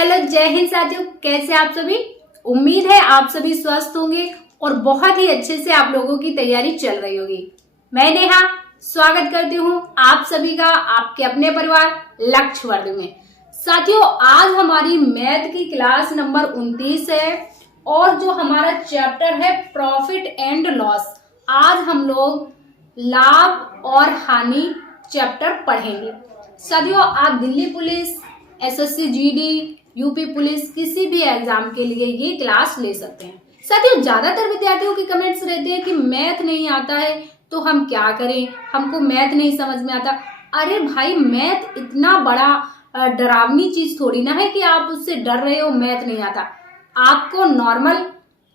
Hello, जय हिंद साथियों। कैसे आप सभी? उम्मीद है आप सभी स्वस्थ होंगे और बहुत ही अच्छे से आप लोगों की तैयारी चल रही होगी। मैं नेहा स्वागत करती हूँ आप सभी का आपके अपने परिवार लक्ष्यवर्ध में। साथियों, आज हमारी मैथ की क्लास नंबर 29 है और जो हमारा चैप्टर है प्रॉफिट एंड लॉस, आज हम लोग लाभ और हानि चैप्टर पढ़ेंगे। साथियों, आप Delhi police, SSC GD, UP police किसी भी एग्जाम के लिए ये क्लास ले सकते हैं। साथियों, ज्यादातर विद्यार्थियों के कमेंट्स रहते हैं कि मैथ नहीं आता है तो हम क्या करें, हमको मैथ नहीं समझ में आता। अरे भाई, मैथ इतना बड़ा डरावनी चीज थोड़ी ना है कि आप उससे डर रहे हो मैथ नहीं आता। आपको नॉर्मल,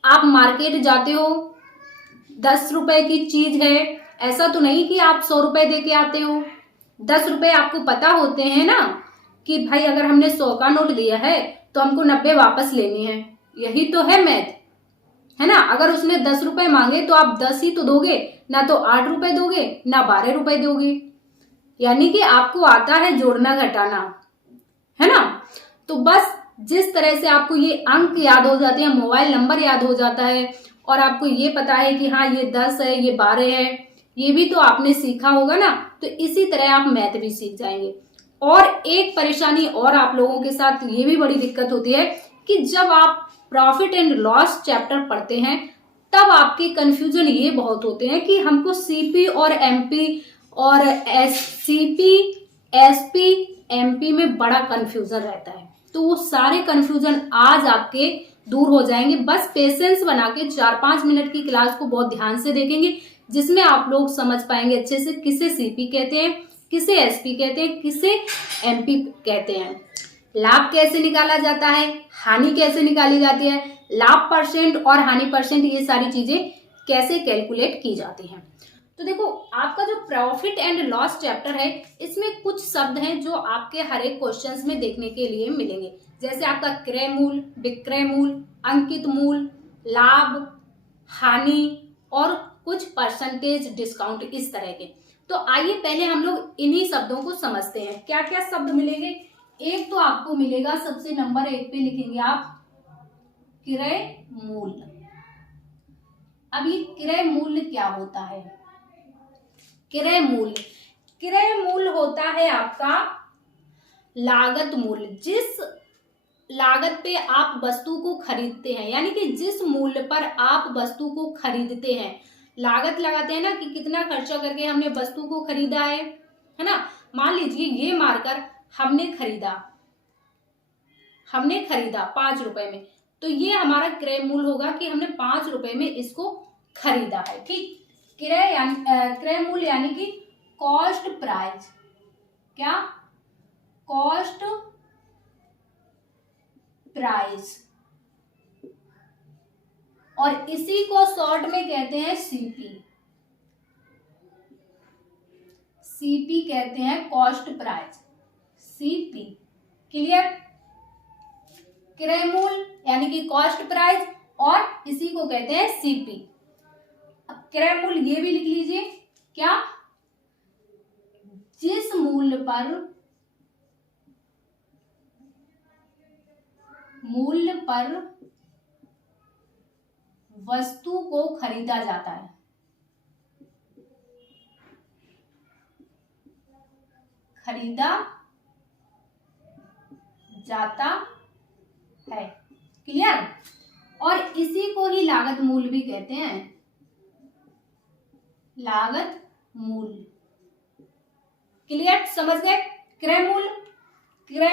आप मार्केट जाते हो, 10 रुपए की चीज है, ऐसा तो नहीं कि आप 100 रुपए दे के आते हो। 10 रुपए आपको पता होते हैं ना कि भाई अगर हमने 100 का नोट दिया है तो हमको 90 वापस लेने हैं। यही तो है मैथ, है ना। अगर उसने 10 रुपए मांगे तो आप 10 ही तो दोगे, ना तो 8 रुपए दोगे ना 12 रुपए दोगे। यानी कि आपको आता है जोड़ना घटाना, है ना। तो बस जिस तरह से आपको ये अंक याद हो जाते हैं, मोबाइल नंबर याद हो जाता है और आपको ये पता है कि हाँ ये 10 है, ये 12 है, ये भी तो आपने सीखा होगा ना। तो इसी तरह आप मैथ भी सीख जाएंगे। और एक परेशानी और आप लोगों के साथ ये भी बड़ी दिक्कत होती है कि जब आप प्रॉफिट एंड लॉस चैप्टर पढ़ते हैं तब आपके कंफ्यूजन ये बहुत होते हैं कि हमको सीपी और एमपी और सीपी एसपी एमपी में बड़ा कंफ्यूजन रहता है। तो वो सारे कंफ्यूजन आज आपके दूर हो जाएंगे। बस पेशेंस बना के 4-5 मिनट की क्लास को बहुत ध्यान से देखेंगे, जिसमें आप लोग समझ पाएंगे अच्छे से किसे सीपी कहते हैं, किसे एसपी कहते हैं, किसे एमपी कहते हैं, लाभ कैसे निकाला जाता है, हानि कैसे निकाली जाती है, लाभ परसेंट और हानि परसेंट, ये सारी चीजें कैसे कैलकुलेट की जाती हैं। तो देखो, आपका जो प्रॉफिट एंड लॉस चैप्टर है इसमें कुछ शब्द हैं जो आपके हर एक क्वेश्चंस में देखने के लिए मिलेंगे। जैसे आपका क्रय मूल, विक्रय मूल, अंकित मूल, लाभ, हानि और कुछ परसेंटेज डिस्काउंट, इस तरह के। तो आइए पहले हम लोग इन्हीं शब्दों को समझते हैं। क्या क्या शब्द मिलेंगे? एक तो आपको मिलेगा, सबसे नंबर 1 पे लिखेंगे आप क्रय मूल। अब ये क्रय मूल्य क्या होता है? क्रय मूल्य, क्रय मूल्य होता है आपका लागत मूल्य। जिस लागत पे आप वस्तु को खरीदते हैं, यानी कि जिस मूल्य पर आप वस्तु को खरीदते हैं, लागत लगाते हैं ना कि कितना खर्चा करके हमने वस्तु को खरीदा है ना। मान लीजिए ये मार्कर हमने खरीदा 5 रुपए में, तो ये हमारा क्रय मूल्य होगा कि हमने 5 रुपए में इसको खरीदा है। ठीक, क्रय मूल्य यानी कि कॉस्ट प्राइस। क्या? Cost price. और इसी को शॉर्ट में कहते हैं सीपी। सीपी कहते हैं कॉस्ट प्राइस, सीपी। क्लियर? क्रय मूल्य यानी कि कॉस्ट प्राइस और इसी को कहते हैं सीपी। अब क्रय मूल्य ये भी लिख लीजिए, क्या? जिस मूल्य पर वस्तु को खरीदा जाता है। क्लियर? और इसी को ही लागत मूल्य भी कहते हैं, लागत मूल्य। क्लियर? समझ गए? क्रय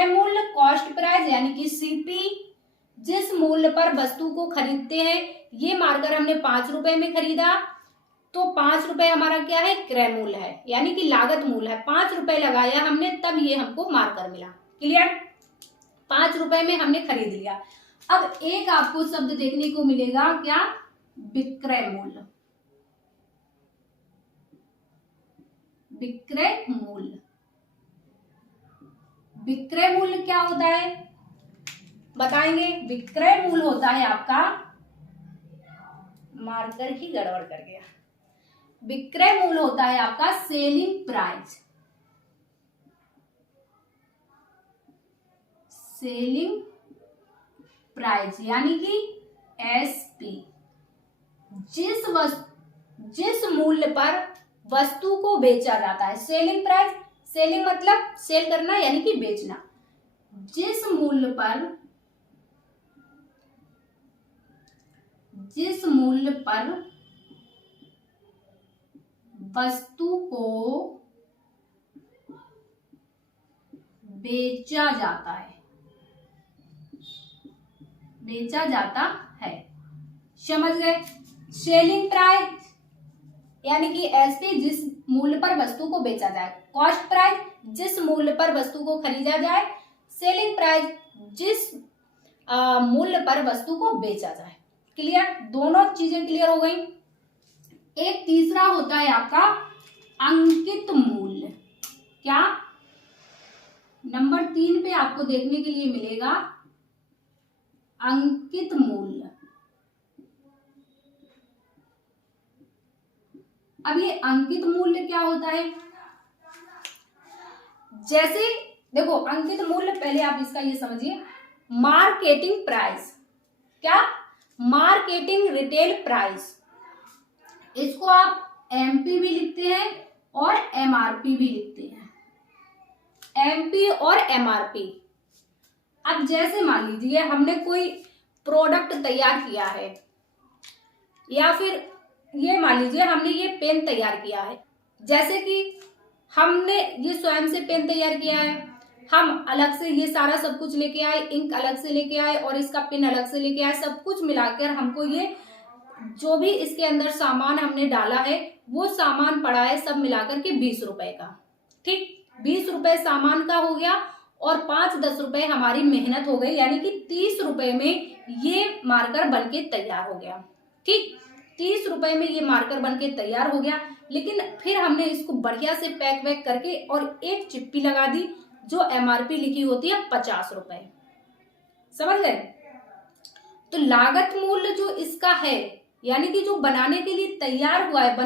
मूल्य कॉस्ट प्राइस यानी कि सीपी, जिस मूल्य पर वस्तु को खरीदते हैं। ये मार्कर हमने 5 रुपए में खरीदा तो 5 रुपए हमारा क्या है? क्रय मूल्य है, यानी कि लागत मूल्य है। 5 रुपए लगाया हमने तब ये हमको मार्कर मिला। क्लियर? 5 रुपए में हमने खरीद लिया। अब एक आपको शब्द देखने को मिलेगा, क्या? विक्रय मूल्य। विक्रय मूल्य, विक्रय मूल्य क्या होता है बताएंगे? विक्रय मूल्य होता है आपका, मार्कर ही गड़बड़ कर गया। विक्रय मूल्य होता है आपका सेलिंग प्राइस। सेलिंग प्राइस यानी कि एसपी, जिस मूल्य पर वस्तु को बेचा जाता है। सेलिंग प्राइस, सेलिंग मतलब सेल करना यानी कि बेचना। जिस मूल्य पर वस्तु को बेचा जाता है, समझ गए। सेलिंग प्राइस यानी कि एसपी, जिस मूल्य पर वस्तु को बेचा जाए। कॉस्ट प्राइस, जिस मूल्य पर वस्तु को खरीदा जाए। सेलिंग प्राइस, जिस मूल्य पर वस्तु को बेचा जाए। क्लियर, दोनों चीजें क्लियर हो गई। एक तीसरा होता है आपका अंकित मूल्य। क्या, नंबर 3 पे आपको देखने के लिए मिलेगा अंकित मूल्य। अब ये अंकित मूल्य क्या होता है? जैसे देखो, अंकित मूल्य, पहले आप इसका ये समझिए, मार्केटिंग प्राइस। क्या, मार्केटिंग रिटेल प्राइस। इसको आप एमपी भी लिखते हैं और एमआरपी भी लिखते हैं, एमपी और एमआरपी। अब जैसे मान लीजिए हमने कोई प्रोडक्ट तैयार किया है, या फिर ये मान लीजिए हमने ये पेन तैयार किया है। जैसे कि हमने ये स्वयं से पेन तैयार किया है, हम अलग से ये सारा सब कुछ लेके आए, इंक अलग से लेके आए और इसका पेन अलग से लेके आए। सब कुछ मिलाकर हमको ये जो भी इसके अंदर सामान हमने डाला है वो सामान पड़ा है सब मिलाकर के 20 रुपए का। ठीक, 20 रुपए सामान का हो गया और 5-10 रुपए हमारी मेहनत हो गई, यानी कि 30 रुपए में ये मार्कर बनके तैयार हो गया। ठीक, 30 रुपए में ये मार्कर बनके तैयार हो गया। लेकिन फिर हमने इसको बढ़िया से पैक वैक करके और एक चिप्पी लगा दी जो एमआरपी लिखी होती है 50 रुपए। समझ गए? तो लागत मूल्य जो इसका है, यानी कि जो बनाने के लिए तैयार हुआ है,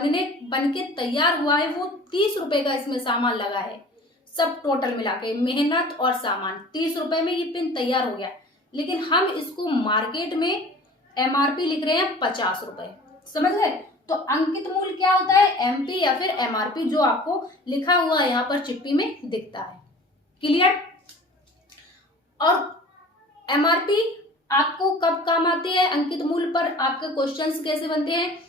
बनके तैयार हुआ है, वो 30 रुपए का इसमें सामान लगा है। सब टोटल मिला के मेहनत और सामान 30 रुपए में ये पेन तैयार हो गया। लेकिन हम इसको मार्केट में एमआरपी लिख रहे हैं 50 रुपए। समझ गए? तो अंकित मूल्य क्या होता है? एमपी या फिर एमआरपी, जो आपको लिखा हुआ यहाँ पर चिप्पी में दिखता है। क्लियर? और एमआरपी आपको कब काम आती है? अंकित मूल्य पर आपके क्वेश्चंस कैसे बनते हैं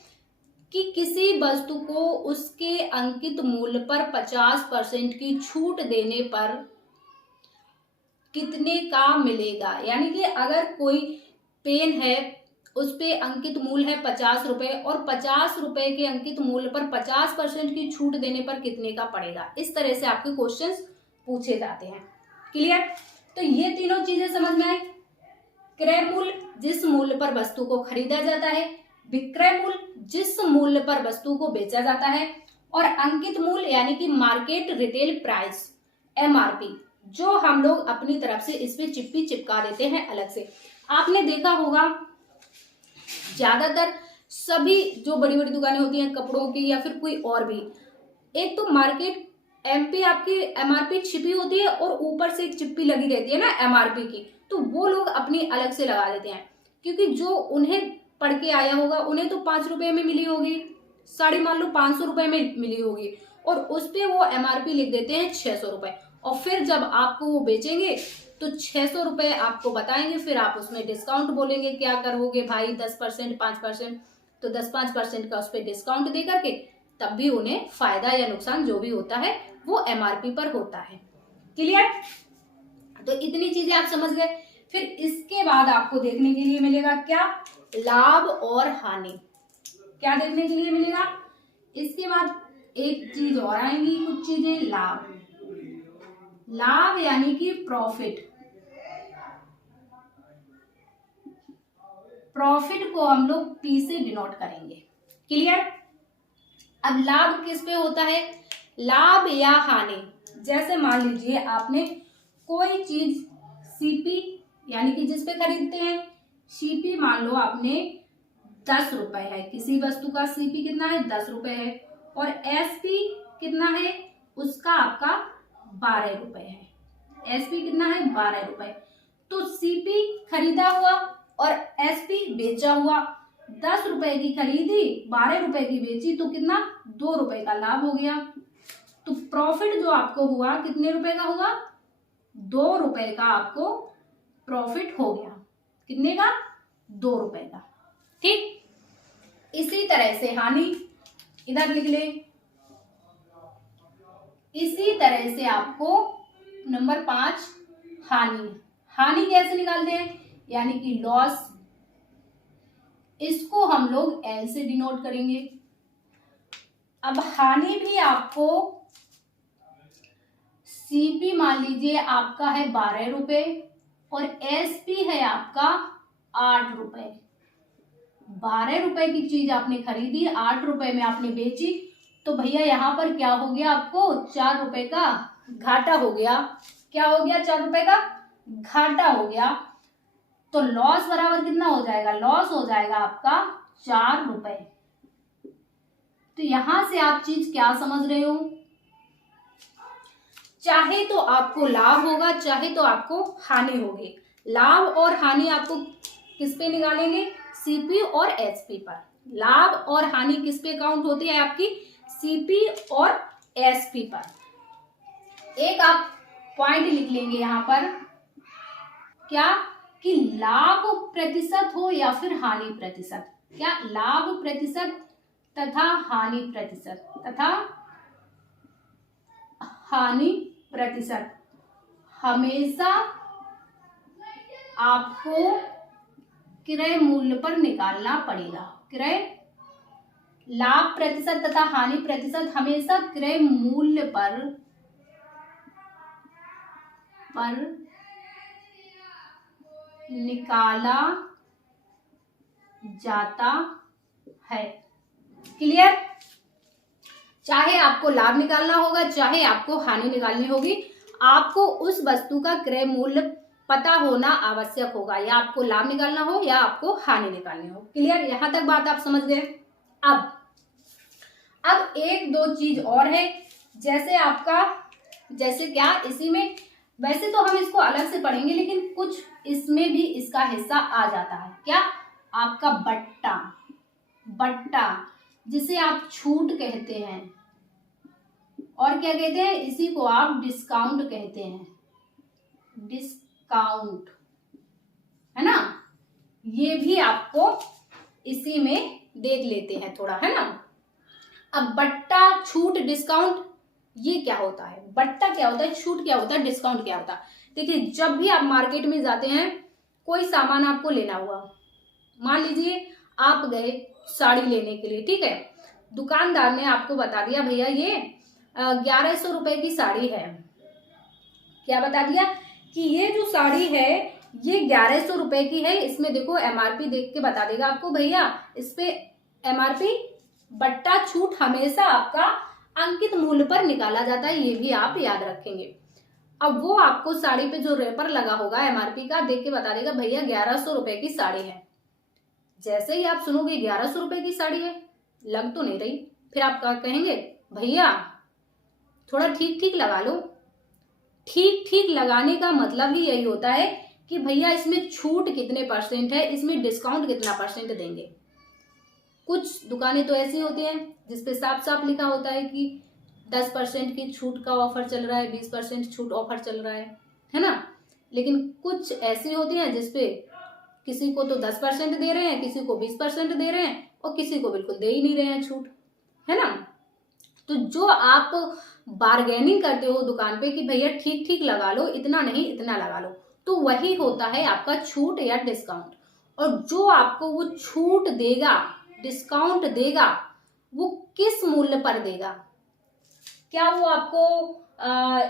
कि किसी वस्तु को उसके अंकित मूल्य पर 50% की छूट देने पर कितने का मिलेगा। यानी कि अगर कोई पेन है उस पे अंकित मूल्य है 50 रुपए और 50 रुपए के अंकित मूल्य पर 50% की छूट देने पर कितने का पड़ेगा। इस तरह से आपके क्वेश्चंस पूछे जाते हैं। क्लियर? तो ये तीनों चीजें समझ में आई। क्रय मूल्य, जिस मूल्य पर वस्तु को खरीदा जाता है। विक्रय मूल्य, जिस मूल्य पर वस्तु को बेचा जाता है। और अंकित मूल्य यानी कि मार्केट रिटेल प्राइस, एमआरपी, जो हम लोग अपनी तरफ से इस पे चिप्पी चिपका देते हैं अलग से। आपने देखा होगा ज्यादातर सभी जो बड़ी बड़ी दुकानें होती हैं कपड़ों की या फिर कोई और भी, एक तो मार्केट एमपी आपकी एमआरपी छिपी होती है और ऊपर से एक चिप्पी लगी रहती है ना एमआरपी की, तो वो लोग अपनी अलग से लगा देते हैं। क्योंकि जो उन्हें पढ़ के आया होगा उन्हें तो 5 रुपए में मिली होगी, साड़ी मान लो 500 रुपए में मिली होगी, और उस पे वो एमआरपी लिख देते हैं 600 रुपए। और फिर जब आपको वो बेचेंगे तो 600 रुपए आपको बताएंगे, फिर आप उसमें डिस्काउंट बोलेंगे क्या करोगे भाई 10%, 5%, तो 10-5% का उस पर डिस्काउंट दे करके तब भी उन्हें फायदा या नुकसान जो भी होता है वो एमआरपी पर होता है। क्लियर? तो इतनी चीजें आप समझ गए। फिर इसके बाद आपको देखने के लिए मिलेगा क्या? लाभ और हानि। क्या देखने के लिए मिलेगा? इसके बाद एक चीज और आएंगी, कुछ चीजें लाभ। लाभ यानी कि प्रॉफिट। प्रॉफिट को हम लोग पी से डिनोट करेंगे। क्लियर? अब लाभ किस पे होता है? लाभ या हानि, जैसे मान लीजिए आपने कोई चीज सीपी यानी कि जिस पे खरीदते हैं, सीपी मान लो आपने 10 रुपए है, किसी वस्तु का सीपी कितना है? 10 रुपए है, और एसपी कितना है उसका? आपका 12 रुपए है। एसपी कितना है? 12 रुपए। तो सीपी खरीदा हुआ और एसपी बेचा हुआ। 10 रुपए की खरीदी, 12 रुपए की बेची, तो कितना, 2 रुपए का लाभ हो गया। तो प्रॉफिट जो आपको हुआ कितने रुपए का हुआ, 2 रुपए का आपको प्रॉफिट हो गया। कितने का, 2 रुपए का। ठीक, इसी तरह से हानि इधर लिख ले। इसी तरह से आपको नंबर 5 हानि। हानि कैसे निकालते हैं, यानी कि लॉस, इसको हम लोग एल से डिनोट करेंगे। अब हानि भी आपको सीपी मान लीजिए आपका है 12 रुपए और एसपी है आपका 8 रुपए। 12 रुपए की चीज आपने खरीदी, 8 रुपए में आपने बेची, तो भैया यहाँ पर क्या हो गया, आपको 4 रुपए का घाटा हो गया। क्या हो गया, 4 रुपए का घाटा हो गया। तो लॉस बराबर कितना हो जाएगा, लॉस हो जाएगा आपका 4 रुपए। तो यहां से आप चीज क्या समझ रहे हो, चाहे तो आपको लाभ होगा, चाहे तो आपको हानि होगी। लाभ और हानि आपको किस पे निकालेंगे, सीपी और एसपी पर। लाभ और हानि किस पे काउंट होती है आपकी, सीपी और एसपी पर। एक आप पॉइंट लिख लेंगे यहां पर, क्या, कि लाभ प्रतिशत हो या फिर हानि प्रतिशत। क्या, लाभ प्रतिशत तथा हानि प्रतिशत, तथा हानि प्रतिशत हमेशा आपको क्रय मूल्य पर निकालना पड़ेगा। क्रय, लाभ प्रतिशत तथा हानि प्रतिशत हमेशा क्रय मूल्य पर निकाला जाता है। क्लियर, चाहे आपको लाभ निकालना होगा, चाहे आपको हानि निकालनी होगी, आपको उस वस्तु का क्रय मूल्य पता होना आवश्यक होगा, या आपको लाभ निकालना हो या आपको हानि निकालनी हो। क्लियर, यहां तक बात आप समझ गए। अब एक दो चीज और है, जैसे आपका, जैसे क्या, इसी में वैसे तो हम इसको अलग से पढ़ेंगे, लेकिन कुछ इसमें भी इसका हिस्सा आ जाता है। क्या, आपका बट्टा, बट्टा जिसे आप छूट कहते हैं, और क्या कहते हैं, इसी को आप डिस्काउंट कहते हैं। डिस्काउंट है ना, ये भी आपको इसी में देख लेते हैं थोड़ा, है ना। अब बट्टा, छूट, डिस्काउंट, ये क्या होता है, बट्टा क्या होता है, छूट क्या होता है, डिस्काउंट क्या होता है। देखिए, जब भी आप मार्केट में जाते हैं, कोई सामान आपको लेना हुआ, मान लीजिए आप गए साड़ी लेने के लिए, ठीक है, दुकानदार ने आपको बता दिया भैया ये 1100 रुपए की साड़ी है। क्या बता दिया कि ये जो साड़ी है ये 1100 रुपए की है, इसमें देखो एमआरपी देख के बता देगा आपको भैया इस पे एमआरपी, बट्टा छूट हमेशा आपका अंकित मूल्य पर निकाला जाता है, ये भी आप याद रखेंगे। अब वो आपको साड़ी पे जो रेपर लगा होगा एमआरपी का देख के बता देगा भैया 1100 रुपए की साड़ी है। जैसे ही आप सुनोगे 1100 रुपए की साड़ी है, लग तो नहीं रही, फिर आप क्या कहेंगे, भैया थोड़ा ठीक ठीक लगा लो। ठीक ठीक लगाने का मतलब ही यही होता है कि भैया इसमें छूट कितने परसेंट है, इसमें डिस्काउंट कितना परसेंट देंगे। कुछ दुकानें तो ऐसी होती हैं जिसपे साफ साफ लिखा होता है कि 10% की छूट का ऑफर चल रहा है, 20% छूट ऑफर चल रहा है ना। लेकिन कुछ ऐसी होती हैं जिसपे किसी को तो 10% दे रहे हैं, किसी को 20% दे रहे हैं, और किसी को बिल्कुल दे ही नहीं रहे हैं छूट, है ना। तो जो आप बार्गेनिंग करते हो दुकान पे कि भैया ठीक ठीक लगा लो, इतना नहीं इतना लगा लो, तो वही होता है आपका छूट या डिस्काउंट। और जो आपको वो छूट देगा, डिस्काउंट देगा, वो किस मूल्य पर देगा, क्या वो आपको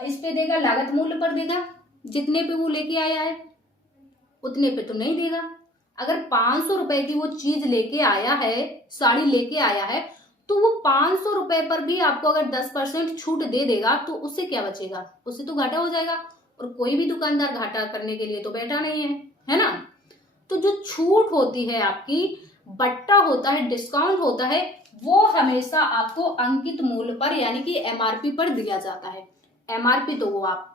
इस पे देगा, लागत मूल्य पर देगा, जितने पे वो लेके आया है उतने पे तो नहीं देगा। अगर 500 रुपए की वो चीज लेके आया है, साड़ी लेके आया है, तो वो 500 रुपए पर भी आपको अगर 10% छूट दे देगा तो उससे क्या बचेगा, उससे तो घाटा हो जाएगा। और कोई भी दुकानदार घाटा करने के लिए तो बैठा नहीं है ना। तो जो छूट होती है आपकी, बट्टा होता है, डिस्काउंट होता है, वो हमेशा आपको अंकित मूल्य पर यानी कि एमआरपी पर दिया जाता है। एमआरपी तो वो आप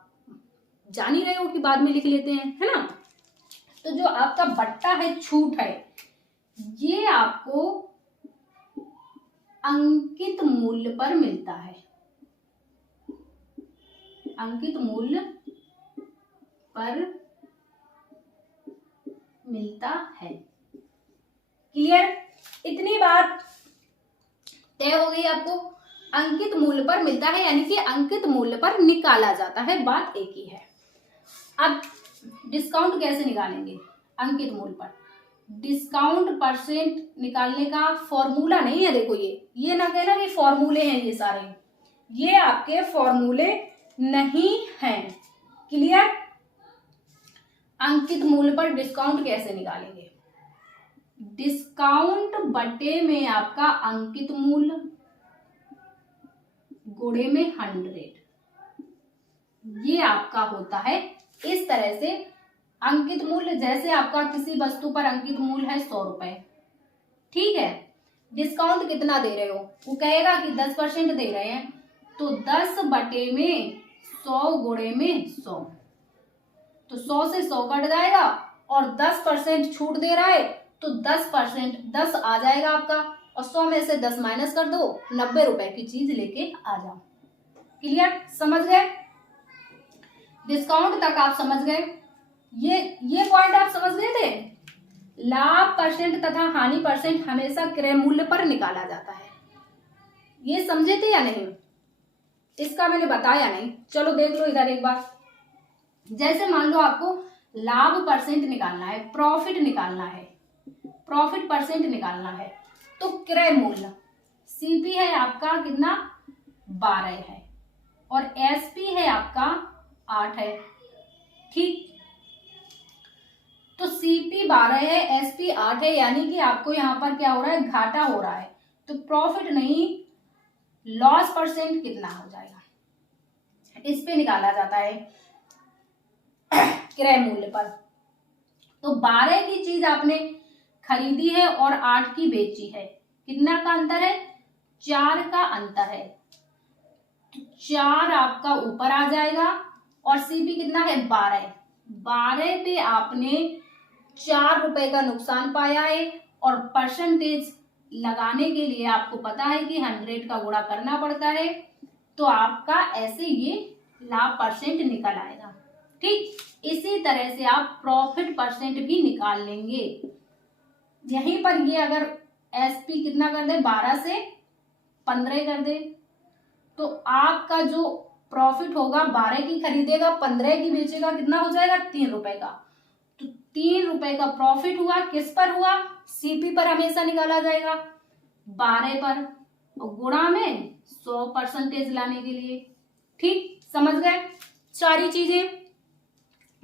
जान ही रहे हो कि बाद में लिख लेते हैं, है ना। तो जो आपका बट्टा है, छूट है, ये आपको अंकित मूल्य पर मिलता है, अंकित मूल्य पर मिलता है। क्लियर? इतनी बात तय हो गई आपको। अंकित मूल्य पर मिलता है यानी कि अंकित मूल्य पर निकाला जाता है, बात एक ही है। अब डिस्काउंट कैसे निकालेंगे अंकित मूल्य पर? डिस्काउंट परसेंट निकालने का फॉर्मूला नहीं है। देखो ये ना कहना कि फॉर्मूले हैं ये सारे, ये आपके फॉर्मूले नहीं हैं। क्लियर? अंकित मूल्य पर डिस्काउंट कैसे निकालेंगे? डिस्काउंट बटे में आपका अंकित मूल्य गुणे में 100, ये आपका होता है इस तरह से। अंकित मूल्य जैसे आपका किसी वस्तु पर अंकित मूल्य है 100 रुपए, ठीक है, डिस्काउंट कितना दे रहे हो? वो कहेगा कि 10% दे रहे हैं, तो 10 बटे में 100 गुणे में 100, तो 100 से 100 कट जाएगा और 10% छूट दे रहा है तो 10% 10 आ जाएगा आपका, और 100 में से 10 माइनस कर दो, 90 रुपए की चीज लेके आ जाओ। क्लियर? समझ गए? डिस्काउंट तक आप समझ गए? ये पॉइंट आप समझ गए थे? लाभ परसेंट तथा हानि परसेंट हमेशा क्रय मूल्य पर निकाला जाता है, ये समझे थे या नहीं? इसका मैंने बताया नहीं, चलो देख लो इधर एक बार। जैसे मान लो आपको लाभ परसेंट निकालना है, प्रॉफिट निकालना है, प्रॉफिट परसेंट निकालना है, तो क्रय मूल्य सीपी है आपका कितना? 12 है, और एसपी है आपका 8 है, ठीक। तो सीपी 12 है, एसपी 8 है, यानी कि आपको यहाँ पर क्या हो रहा है? घाटा हो रहा है। तो प्रॉफिट नहीं, लॉस परसेंट कितना हो जाएगा, इस पे निकाला जाता है क्रय मूल्य पर। तो 12 की चीज आपने खरीदी है और 8 की बेची है, कितना का अंतर है? 4 का अंतर है। तो 4 आपका ऊपर आ जाएगा, और सीपी कितना है? 12। 12 पे आपने 4 रुपए का नुकसान पाया है, और परसेंटेज लगाने के लिए आपको पता है कि 100 का गुणा करना पड़ता है, तो आपका ऐसे ये लाभ परसेंट निकल आएगा, ठीक। इसी तरह से आप प्रॉफिट परसेंट भी निकाल लेंगे। यहीं पर ये अगर एसपी कितना कर दे? 12 से 15 कर दे, तो आपका जो प्रॉफिट होगा, 12 की खरीदेगा, 15 की बेचेगा, कितना हो जाएगा? 3 रुपए का। तो 3 रुपए का प्रॉफिट हुआ, किस पर हुआ? सीपी पर हमेशा निकाला जाएगा, 12 पर, और गुणा में 100% लाने के लिए, ठीक। समझ गए सारी चीजें?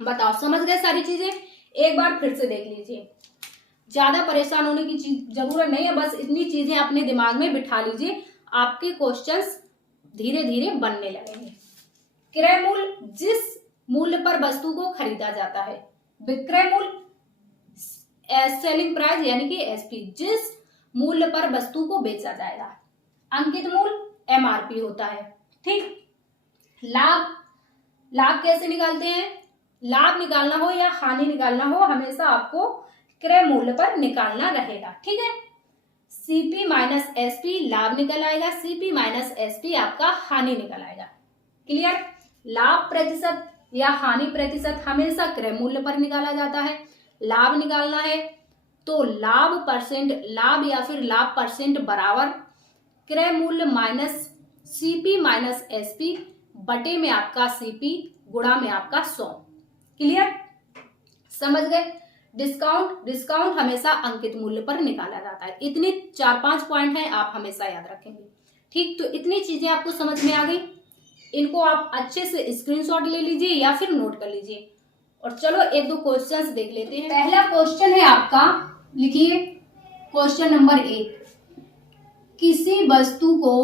बताओ समझ गए सारी चीजें? एक बार फिर से देख लीजिए, ज्यादा परेशान होने की जरूरत नहीं है, बस इतनी चीजें अपने दिमाग में बिठा लीजिए, आपके क्वेश्चंस धीरे धीरे बनने लगेंगे। क्रय मूल्य जिस मूल्य पर वस्तु को खरीदा जाता है, विक्रय मूल्य सेलिंग प्राइस यानी कि एसपी, जिस मूल्य पर वस्तु को बेचा जाएगा। अंकित मूल्य एमआरपी होता है, ठीक। लाभ कैसे निकालते हैं? लाभ निकालना हो या हानि निकालना हो, हमेशा आपको क्रय मूल्य पर निकालना रहेगा, ठीक है। सीपी माइनस एसपी लाभ निकल आएगा, सीपी माइनस एसपी आपका हानि निकल आएगा। क्लियर? लाभ प्रतिशत या हानि प्रतिशत हमेशा क्रय मूल्य पर निकाला जाता है। लाभ निकालना है तो लाभ परसेंट, लाभ या फिर लाभ परसेंट बराबर क्रय मूल्य माइनस सीपी माइनस एसपी बटे में आपका सीपी गुणा में आपका 100। क्लियर? समझ गए? डिस्काउंट हमेशा अंकित मूल्य पर निकाला जाता है। इतने 4-5 पॉइंट हैं, आप हमेशा याद रखेंगे, ठीक। तो इतनी चीजें आपको समझ में आ गई, इनको आप अच्छे से स्क्रीनशॉट ले लीजिए या फिर नोट कर लीजिए। और चलो 1-2 क्वेश्चंस देख लेते हैं। पहला क्वेश्चन है आपका, लिखिए क्वेश्चन नंबर 1। किसी वस्तु को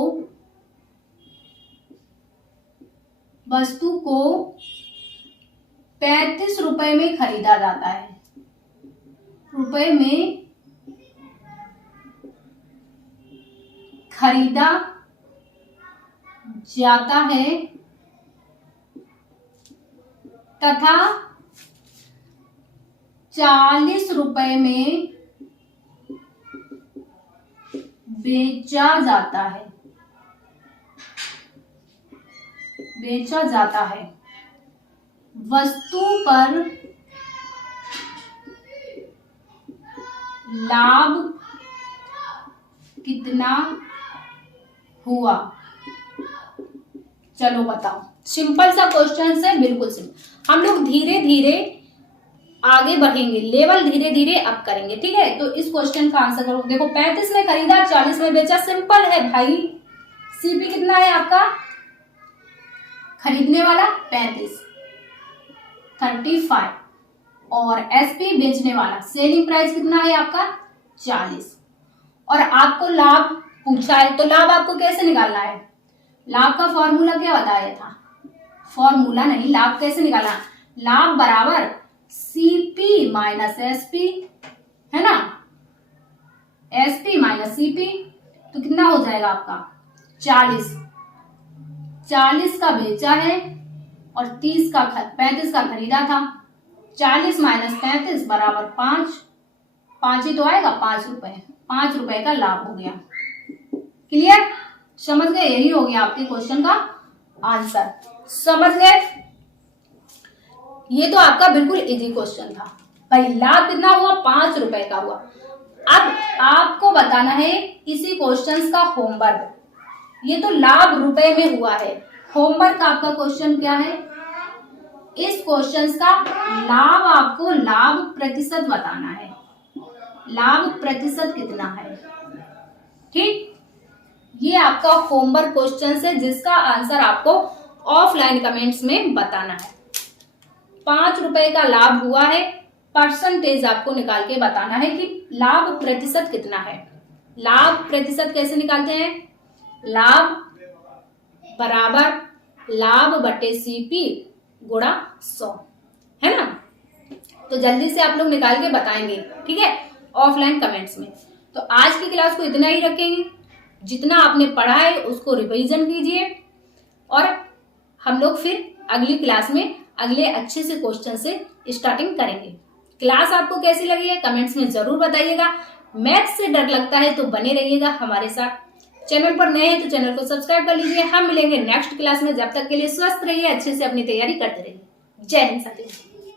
35 रुपए में खरीदा जाता है, रुपए में खरीदा जाता है तथा 40 रुपए में बेचा जाता है, बेचा जाता है। वस्तु पर लाभ कितना हुआ? चलो बताओ। सिंपल सा क्वेश्चन है, बिल्कुल सिंपल। हम लोग धीरे धीरे आगे बढ़ेंगे, लेवल धीरे धीरे अप करेंगे, ठीक है। तो इस क्वेश्चन का आंसर करो। देखो 35 में खरीदा, 40 में बेचा, सिंपल है भाई। सीपी कितना है आपका? खरीदने वाला 35 और एसपी बेचने वाला, सेलिंग प्राइस कितना है आपका? 40। और आपको लाभ पूछा है, तो लाभ आपको कैसे निकालना है? लाभ का फॉर्मूला क्या बताया था? फॉर्मूला नहीं, लाभ कैसे निकालना? लाभ बराबर सीपी माइनस एसपी, है ना। एसपी माइनस सीपी, तो कितना हो जाएगा आपका? 40। 40 का बेचा है और 35 का खरीदा था। 40 माइनस 35 बराबर 5। 5 ही तो आएगा, 5 रुपए। 5 रुपए का लाभ हो गया। क्लियर? समझ गए? यही हो गया आपके क्वेश्चन का आंसर। समझ गए? ये तो आपका बिल्कुल इजी क्वेश्चन था भाई। लाभ कितना हुआ? 5 रुपए का हुआ। अब आपको बताना है इसी क्वेश्चन का होमवर्क। ये तो लाभ रुपए में हुआ है। होमवर्क आपका क्वेश्चन क्या है? इस क्वेश्चन का लाभ, आपको लाभ प्रतिशत बताना है। लाभ प्रतिशत कितना है? ठीक, ये आपका होमवर्क क्वेश्चन है, जिसका आंसर आपको ऑफलाइन कमेंट्स में बताना है। 5 रुपए का लाभ हुआ है, परसेंटेज आपको निकाल के बताना है कि लाभ प्रतिशत कितना है। लाभ प्रतिशत कैसे निकालते हैं? लाभ बराबर लाभ बटे सीपी गुणा 100, है ना। तो जल्दी से आप लोग निकाल के बताएंगे, ठीक है, ऑफलाइन कमेंट्स में। तो आज की क्लास को इतना ही रखेंगे। जितना आपने पढ़ा है उसको रिवीजन कीजिए, और हम लोग फिर अगली क्लास में अगले अच्छे से क्वेश्चन से स्टार्टिंग करेंगे। क्लास आपको कैसी लगी है कमेंट्स में जरूर बताइएगा। मैथ्स से डर लगता है तो बने रहिएगा हमारे साथ। चैनल पर नए हैं तो चैनल को सब्सक्राइब कर लीजिए। हम मिलेंगे नेक्स्ट क्लास में। जब तक के लिए स्वस्थ रहिए, अच्छे से अपनी तैयारी करते रहिए। जय हिंद साथियों।